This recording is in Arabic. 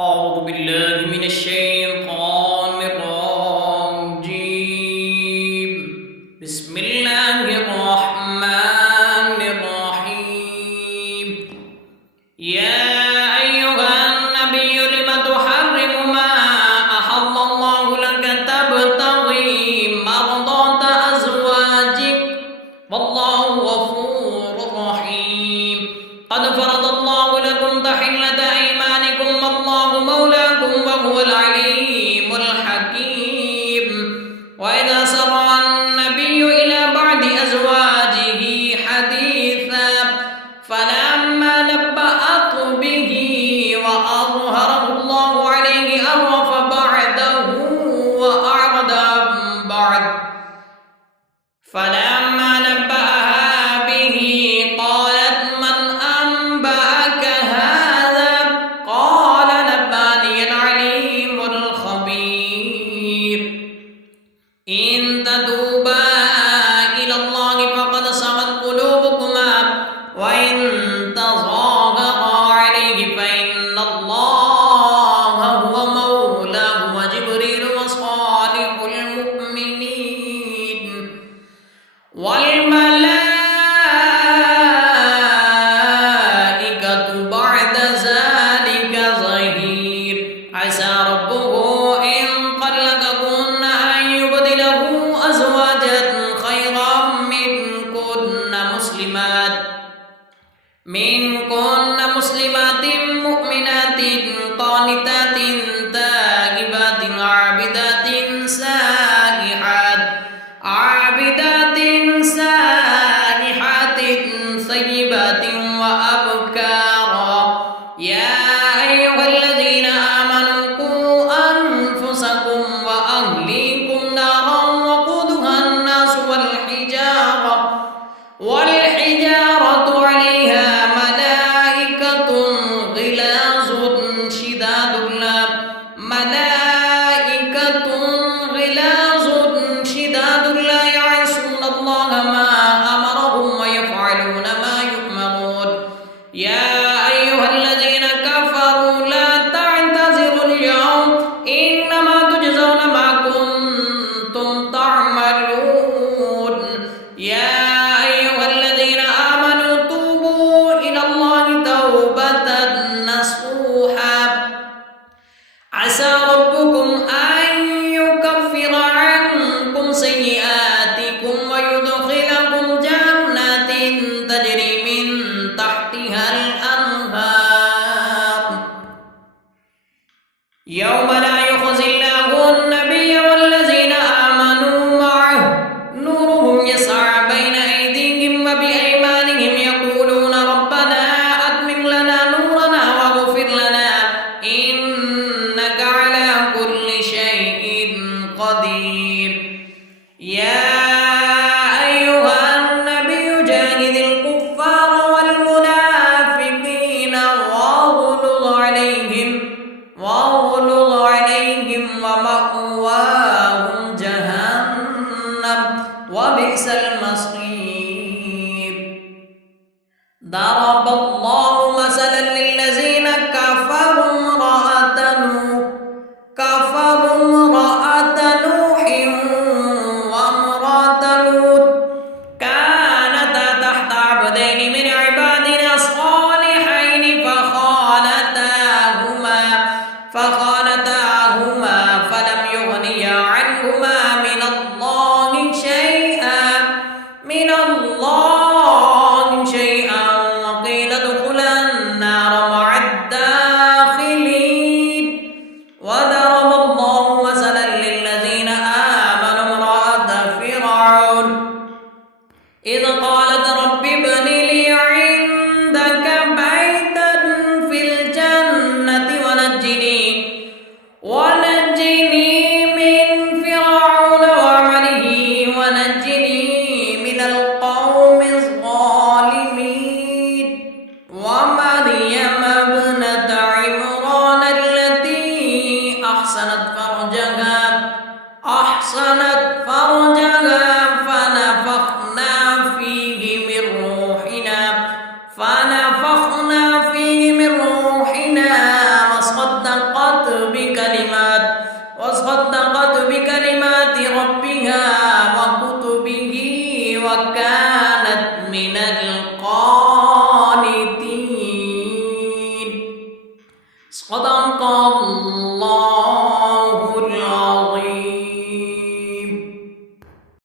أعوذ بالله من الشيطان الرجيم. بسم الله الرحمن الرحيم. يا أيها النبي لم تحرم ما أحل الله لك تبتغي مرضات أزواجك والله غفور رحيم. قد فرض الله لكم تحلة أيمانكم والله مولاكم وهو العليم الحكيم. وإذا سر النبي إلى بعض أزواجه حديثا فلما نبأت به وأظهره الله عليه عرف بعده وأعرض عن بعد. فلما نبأها به قالت من أنبأك هذا؟ قال نبأني العليم الخبير. إن تتوبا إلى الله فقد صغت قلوبكما وإن تظاهرا عليه فإن الله هو مولاه وجبريل وصالح المؤمنين والملائكة بعد ذلك ظهير. عسى ربه إن طلقكن أن يبدله أزواجا خيرا منكن مسلمات مؤمنات قانتات تائبات عابدات ثيبات وأبكارا. يا أيها الذين آمنوا قوا أنفسكم وأهليكم نارا وقودها الناس والحجارة عليها ملائكة غلاظ شداد لا يعصون الله ما أمرهم ويفعلون ما يؤمرون. يا أيها الذين كفروا لا تعتذروا اليوم إنما تجزون ما كنتم تعملون. يا أيها الذين آمنوا توبوا إلى الله توبة نصوحا. عسى ربكم أن يكفر عنكم سيئاتكم ويدخلكم جنات تجري من تحتها الأنهار يوم لا يخزي الله النبي والذين آمنوا معه نورهم يسعى بين أيديهم وبأيمانهم يقولون ربنا أتمم لنا نورنا واغفر لنا إنك على كل شيء قدير. يا أيها النبي جاهد الكفار والمنافقين واغلظ عليهم ومأواهم جهنم وبئس المصير. ضرب الله مثلا للذين كفروا امرأة نوح وامرأة لوط كانتا تحت عبدين من عبادنا صالحين فخانتاهما فلم يغنيا عنهما من الله شيئا وقيل ادخلا النار مع الداخلين. وضرب الله مثلا للذين آمنوا امرأة فرعون إذ قالت رب ابن لي عندك بيتا في الجنة